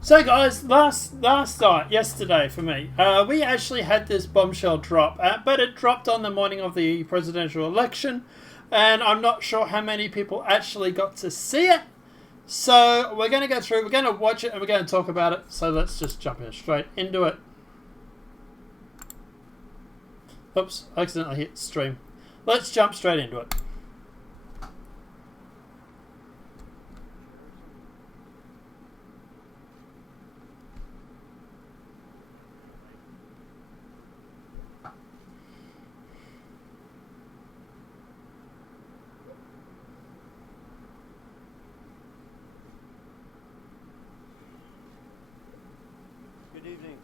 So guys, last night, yesterday for me, we actually had this bombshell drop, but it dropped on the morning of the presidential election, and I'm not sure how many people actually got to see it. So we're going to go through, we're going to watch it, and we're going to talk about it. So let's just jump in straight into it. Oops, I accidentally hit stream. Let's jump straight into it. Good evening.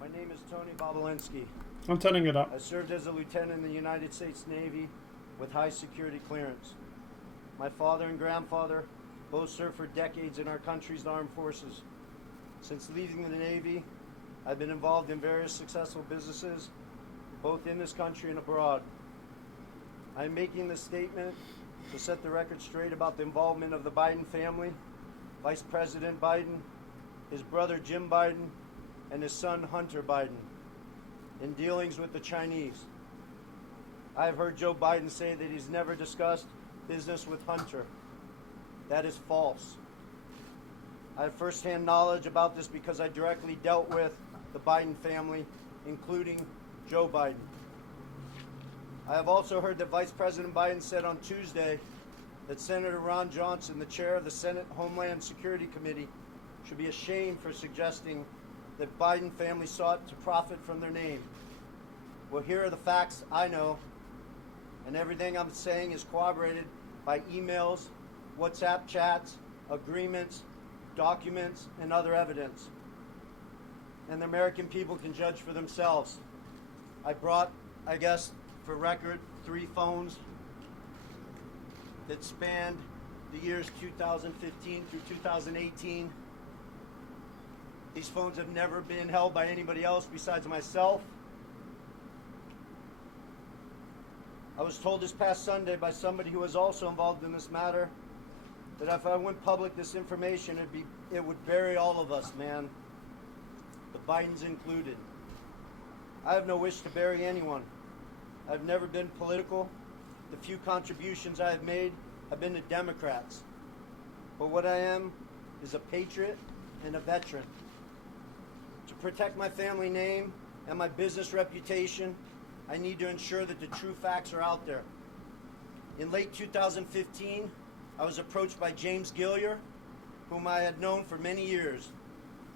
My name is Tony Bobulinski. I'm turning it up. I served as a lieutenant in the United States Navy with high security clearance. My father and grandfather both served for decades in our country's armed forces. Since leaving the Navy, I've been involved in various successful businesses, both in this country and abroad. I'm making this statement to set the record straight about the involvement of the Biden family, Vice President Biden, his brother Jim Biden, and his son Hunter Biden in dealings with the Chinese. I have heard Joe Biden say that he's never discussed business with Hunter. That is false. I have firsthand knowledge about this because I directly dealt with the Biden family, including Joe Biden. I have also heard that Vice President Biden said on Tuesday that Senator Ron Johnson, the chair of the Senate Homeland Security Committee, should be ashamed for suggesting that Biden family sought to profit from their name. Well, here are the facts I know, and everything I'm saying is corroborated by emails, WhatsApp chats, agreements, documents, and other evidence. And the American people can judge for themselves. I brought, I guess, for record, 3 phones that spanned the years 2015 through 2018. These phones have never been held by anybody else besides myself. I was told this past Sunday by somebody who was also involved in this matter that if I went public this information, it would bury all of us, man. The Bidens included. I have no wish to bury anyone. I've never been political. The few contributions I have made have been to Democrats. But what I am is a patriot and a veteran. To protect my family name and my business reputation, I need to ensure that the true facts are out there. In late 2015, I was approached by James Gilliar, whom I had known for many years,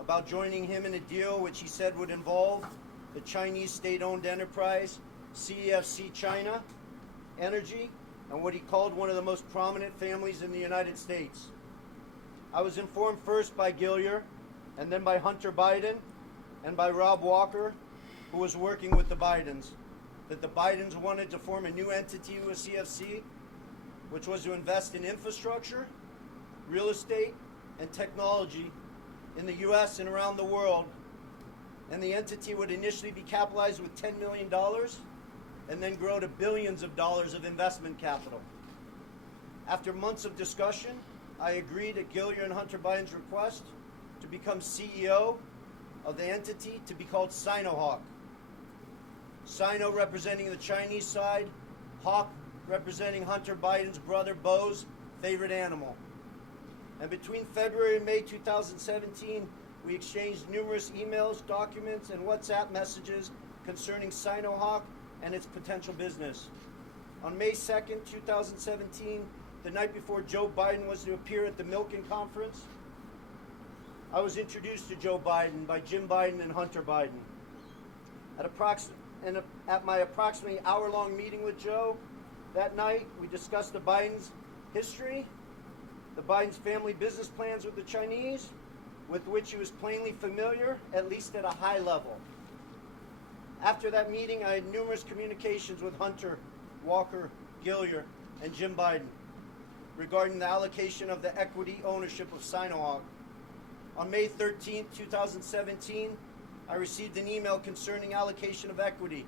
about joining him in a deal which he said would involve the Chinese state-owned enterprise, CEFC China Energy, and what he called one of the most prominent families in the United States. I was informed first by Gilliar, and then by Hunter Biden, and by Rob Walker, who was working with the Bidens, that the Bidens wanted to form a new entity with CFC, which was to invest in infrastructure, real estate, and technology in the U.S. and around the world. And the entity would initially be capitalized with $10 million and then grow to billions of dollars of investment capital. After months of discussion, I agreed at Gilliar and Hunter Biden's request to become CEO of the entity to be called Sinohawk. Sino representing the Chinese side, Hawk representing Hunter Biden's brother Bo's favorite animal. And between February and May 2017, we exchanged numerous emails, documents, and WhatsApp messages concerning Sinohawk and its potential business. On May 2nd, 2017, the night before Joe Biden was to appear at the Milken Conference, I was introduced to Joe Biden by Jim Biden and Hunter Biden. At my approximately hour-long meeting with Joe that night, we discussed the Biden's history, the Biden's family business plans with the Chinese, with which he was plainly familiar, at least at a high level. After that meeting, I had numerous communications with Hunter, Walker, Gilliar, and Jim Biden regarding the allocation of the equity ownership of Sinohawk. On May 13, 2017, I received an email concerning allocation of equity,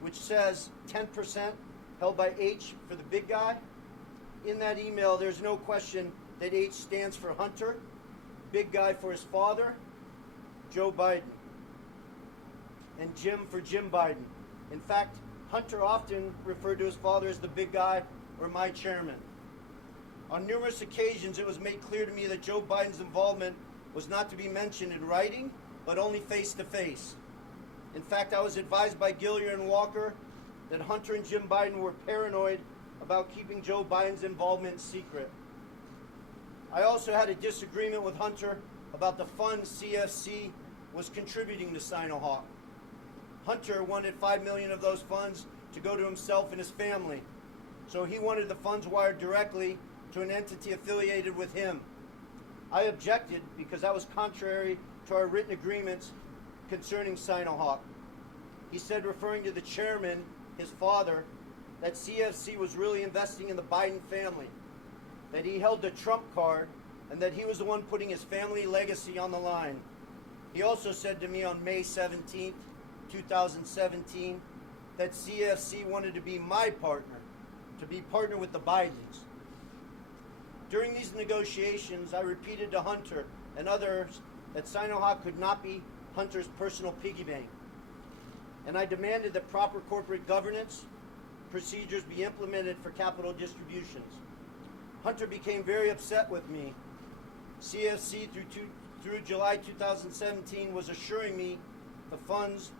which says 10% held by H for the big guy. In that email, there's no question that H stands for Hunter, big guy for his father, Joe Biden, and Jim for Jim Biden. In fact, Hunter often referred to his father as the big guy or my chairman. On numerous occasions, it was made clear to me that Joe Biden's involvement was not to be mentioned in writing, but only face to face. In fact, I was advised by Gillier and Walker that Hunter and Jim Biden were paranoid about keeping Joe Biden's involvement secret. I also had a disagreement with Hunter about the funds CFC was contributing to Sinohawk. Hunter wanted $5 million of those funds to go to himself and his family, so he wanted the funds wired directly to an entity affiliated with him. I objected because that was contrary to our written agreements concerning Sinohawk. He said, referring to the chairman, his father, that CFC was really investing in the Biden family, that he held the Trump card, and that he was the one putting his family legacy on the line. He also said to me on May 17th, 2017, that CFC wanted to be my partner, to be partner with the Bidens. During these negotiations, I repeated to Hunter and others that Sinohawk could not be Hunter's personal piggy bank. And I demanded that proper corporate governance procedures be implemented for capital distributions. Hunter became very upset with me. CFC through July 2017 was assuring me the funds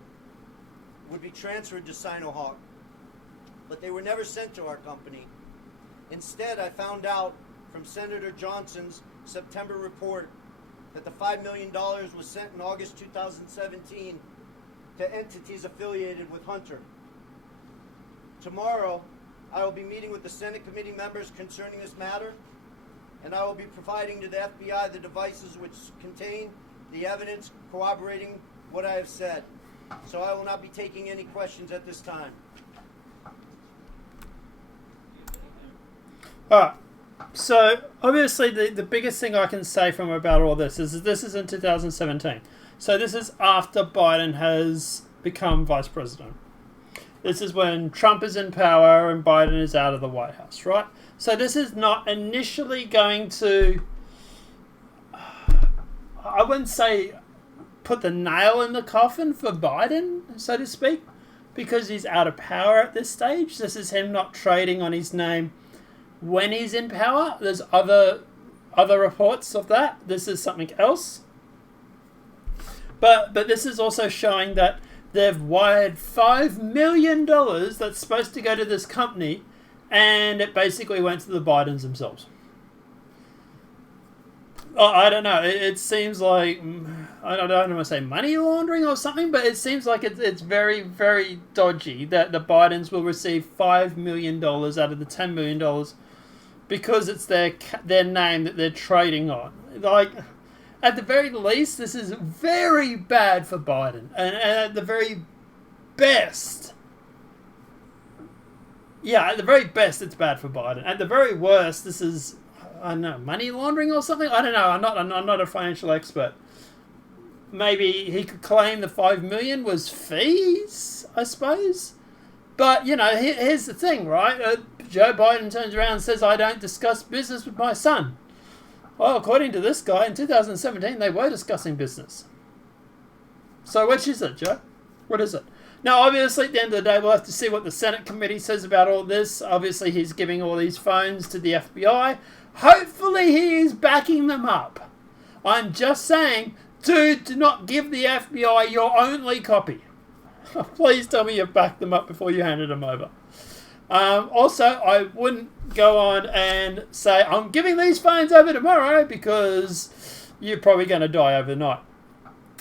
would be transferred to Sinohawk, but they were never sent to our company. Instead, I found out from Senator Johnson's September report that the $5 million was sent in August 2017 to entities affiliated with Hunter. Tomorrow, I will be meeting with the Senate committee members concerning this matter, and I will be providing to the FBI the devices which contain the evidence corroborating what I have said. So I will not be taking any questions at this time. All right. So, obviously, the biggest thing I can say from about all this is that this is in 2017. So, this is after Biden has become vice president. This is when Trump is in power and Biden is out of the White House, right? So, this is not initially going to, I wouldn't say put the nail in the coffin for Biden, so to speak, because he's out of power at this stage. This is him not trading on his name when he's in power. There's other reports of that. This is something else. But this is also showing that they've wired $5 million that's supposed to go to this company, and it basically went to the Bidens themselves. I don't know. It seems like, I don't want to say money laundering or something, but it seems like it's very, very dodgy that the Bidens will receive $5 million out of the $10 million because it's their name that they're trading on. Like, at the very least, this is very bad for Biden. And at the very best, at the very best, it's bad for Biden. At the very worst, this is, I don't know, money laundering or something? I don't know. I'm not a financial expert. Maybe he could claim the $5 million was fees, I suppose. But, here's the thing, right? Joe Biden turns around and says, I don't discuss business with my son. Well, according to this guy, in 2017, they were discussing business. So which is it, Joe? What is it? Now, obviously, at the end of the day, we'll have to see what the Senate committee says about all this. Obviously, he's giving all these phones to the FBI. Hopefully, he is backing them up. I'm just saying, dude, do not give the FBI your only copy. Please tell me you've backed them up before you handed them over. Also, I wouldn't go on and say, I'm giving these phones over tomorrow because you're probably going to die overnight.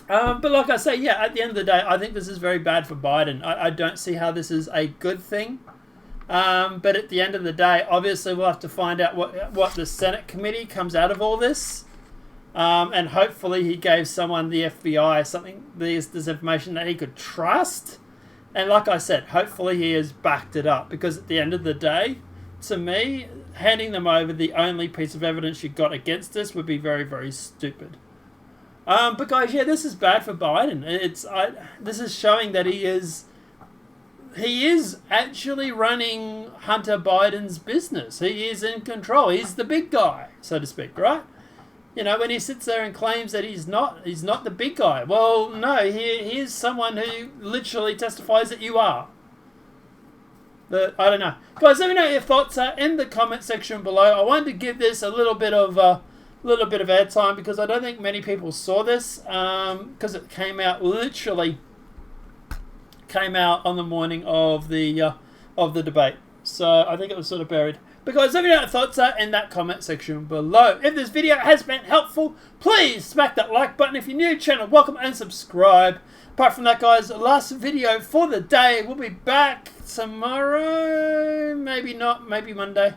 But like I say, at the end of the day, I think this is very bad for Biden. I don't see how this is a good thing. But at the end of the day, obviously we'll have to find out what the Senate committee comes out of all this. And hopefully he gave someone, the FBI, this information that he could trust. And like I said, hopefully he has backed it up. Because at the end of the day, to me, handing them over the only piece of evidence you got against this would be very, very stupid. But guys, this is bad for Biden. This is showing that he is actually running Hunter Biden's business. He is in control. He's the big guy, so to speak, right? You know, when he sits there and claims that he's not the big guy. Well, no, he is someone who literally testifies that you are. But I don't know, guys. Let me know your thoughts in the comment section below. I wanted to give this a little bit of airtime because I don't think many people saw this because it came out on the morning of the debate. So I think it was sort of buried. But guys, let me know your thoughts in that comment section below. If this video has been helpful, please smack that like button. If you're new to the channel, welcome and subscribe. Apart from that, guys, the last video for the day. We'll be back tomorrow. Maybe not. Maybe Monday.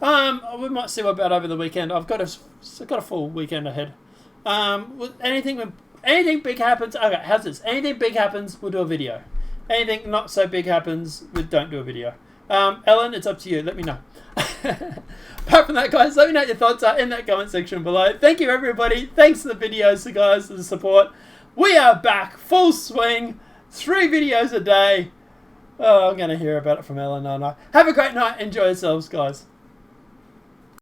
We might see about over the weekend. I've got a full weekend ahead. Anything big happens. Okay, how's this? Anything big happens, we'll do a video. Anything not so big happens, we don't do a video. Ellen, it's up to you. Let me know. Apart from that, guys, let me know what your thoughts are in that comment section below. Thank you, everybody. Thanks for the videos, guys, for the support. We are back, full swing, 3 videos a day. Oh, I'm going to hear about it from Ellen, aren't I? Have a great night. Enjoy yourselves, guys.